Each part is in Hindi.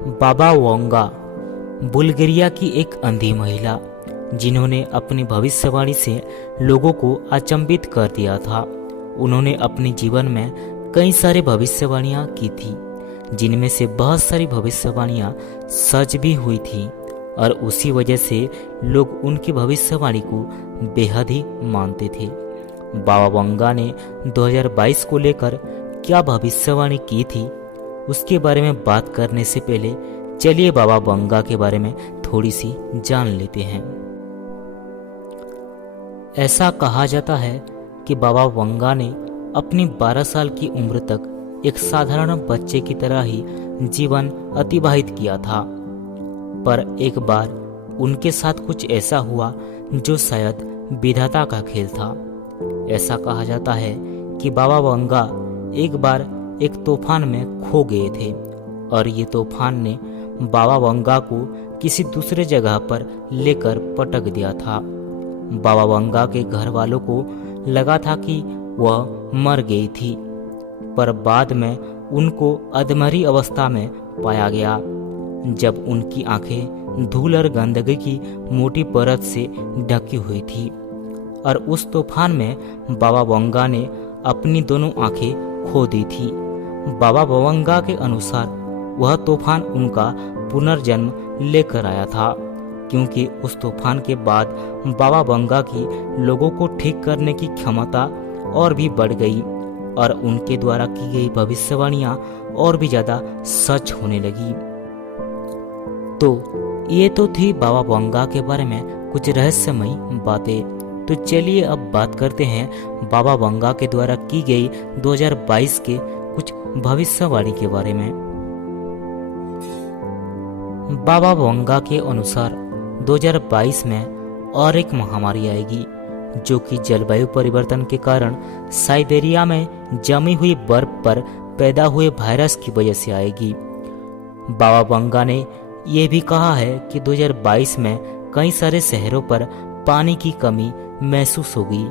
बाबा वांगा बुल्गारिया की एक अंधी महिला जिन्होंने अपनी भविष्यवाणी से लोगों को अचंभित कर दिया था। उन्होंने अपने जीवन में कई सारी भविष्यवाणियां की थी, जिनमें से बहुत सारी भविष्यवाणियां सच भी हुई थी और उसी वजह से लोग उनकी भविष्यवाणी को बेहद ही मानते थे। बाबा वांगा ने 2022 को लेकर क्या भविष्यवाणी की थी, उसके बारे में बात करने से पहले चलिए बाबा वांगा के बारे में थोड़ी सी जान लेते हैं। ऐसा कहा जाता है कि बाबा वांगा ने अपनी 12 साल की उम्र तक एक साधारण बच्चे की तरह ही जीवन अतिबाहित किया था, पर एक बार उनके साथ कुछ ऐसा हुआ जो शायद विधाता का खेल था। ऐसा कहा जाता है कि बाबा वांगा एक बार एक तूफान में खो गए थे और ये तूफान ने बाबा वांगा को किसी दूसरे जगह पर लेकर पटक दिया था। बाबा वांगा के घर वालों को लगा था कि वह मर गई थी, पर बाद में उनको अधमरी अवस्था में पाया गया, जब उनकी आंखें धूल और गंदगी की मोटी परत से ढकी हुई थी। और उस तूफान में बाबा वांगा ने अपनी दोनों आंखें खो दी थी। बाबा वांगा के अनुसार वह तूफान उनका पुनर्जन्म लेकर आया था, क्योंकि उस तूफान के बाद बाबा वांगा की लोगों को ठीक करने की क्षमता और भी बढ़ गई और उनके द्वारा की गई भविष्यवाणियां और भी ज्यादा सच होने लगी। तो ये तो थी बाबा वांगा के बारे में कुछ रहस्यमयी बातें। तो चलिए अब बात करते हैं बाबा वांगा के द्वारा की गई 2022 के कुछ भविष्यवाणी के बारे में। बाबा वांगा के अनुसार 2022 में और एक महामारी आएगी, जो कि जलवायु परिवर्तन के कारण साइबेरिया में जमी हुई बर्फ पर पैदा हुए वायरस की वजह से आएगी। बाबा वांगा ने यह भी कहा है कि 2022 में कई सारे शहरों पर पानी की कमी महसूस होगी।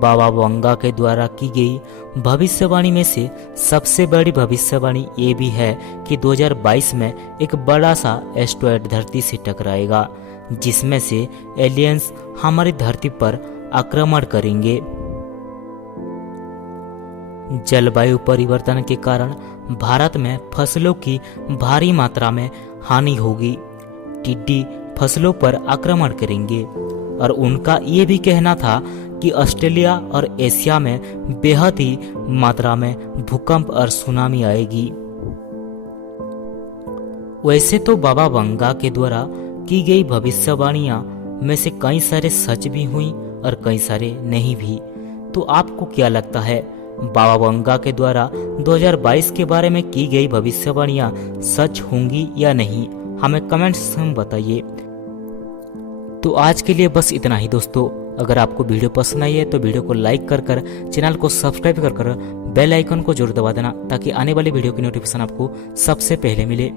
बाबा वांगा के द्वारा की गई भविष्यवाणी में से सबसे बड़ी भविष्यवाणी ये भी है कि 2022 में एक बड़ा सा एस्टेरॉयड धरती से टकराएगा, जिसमें से एलियंस हमारी धरती पर आक्रमण करेंगे। जलवायु परिवर्तन के कारण भारत में फसलों की भारी मात्रा में हानि होगी। टिड्डी फसलों पर आक्रमण करेंगे और उनका ये भी कहना था कि ऑस्ट्रेलिया और एशिया में बेहद ही मात्रा में भूकंप और सुनामी आएगी। वैसे तो बाबा वांगा के द्वारा की गई भविष्यवाणियां में से कई सारे सच भी हुई और कई सारे नहीं भी। तो आपको क्या लगता है, बाबा वांगा के द्वारा 2022 के बारे में की गई भविष्यवाणियां सच होंगी या नहीं? हमें कमेंट्स में बताइए। तो आज के लिए बस इतना ही दोस्तों। अगर आपको वीडियो पसंद आई है तो वीडियो को लाइक कर चैनल को सब्सक्राइब कर बेल आइकन को जरूर दबा देना, ताकि आने वाली वीडियो की नोटिफिकेशन आपको सबसे पहले मिले।